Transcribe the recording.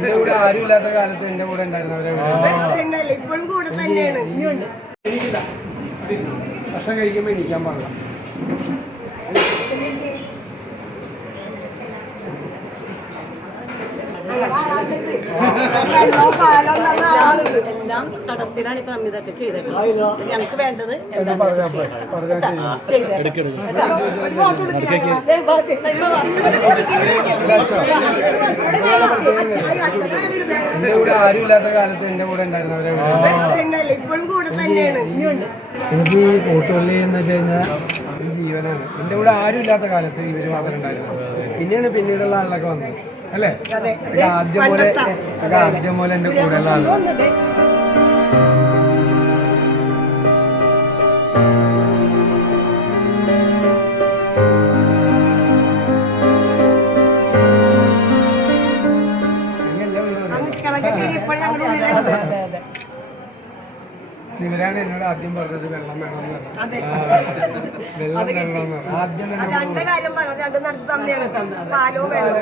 എന്റെ കൂടെ ആരും ഇല്ലാത്ത കാലത്ത് എന്റെ കൂടെ ഉണ്ടായിരുന്നവരെ ഇപ്പോഴും കൂടെ തന്നെയാണ്. ഭക്ഷണം കഴിക്കുമ്പോ എണീക്കാൻ പാടില്ല. എല്ലാം കടത്തിലാണ് ഇപ്പൊ നമ്മ ഇതൊക്കെ ചെയ്തേക്കുന്നത്. ഞങ്ങൾക്ക് വേണ്ടത് എന്റെ കൂടെ ആരും ഇല്ലാത്ത കാലത്ത് എന്റെ കൂടെ ഉണ്ടായിരുന്നവരെ ഇപ്പോഴും കൂടെ തന്നെയാണ്. എനിക്ക് ഈ കൂട്ടുപള്ളി എന്ന് വെച്ച് കഴിഞ്ഞാൽ ജീവനാണ്. എന്റെ കൂടെ ആരും ഇല്ലാത്ത കാലത്ത് ഇവര് മാത്രം ഉണ്ടായിരുന്നു. പിന്നീടുള്ള ആളിലൊക്കെ വന്നത് അല്ലേ? ആദ്യം പോലെ എന്റെ കൂടെയുള്ള ആള്. ഇവരാണ് എന്നോട് ആദ്യം പറഞ്ഞത് വെള്ളം വേണം എന്ന് പറഞ്ഞു. വെള്ളം ആദ്യം തന്നെ രണ്ട് കാര്യം പറഞ്ഞു. രണ്ടും നടത്തി തന്നെയാണ്. പാലോ വെള്ളം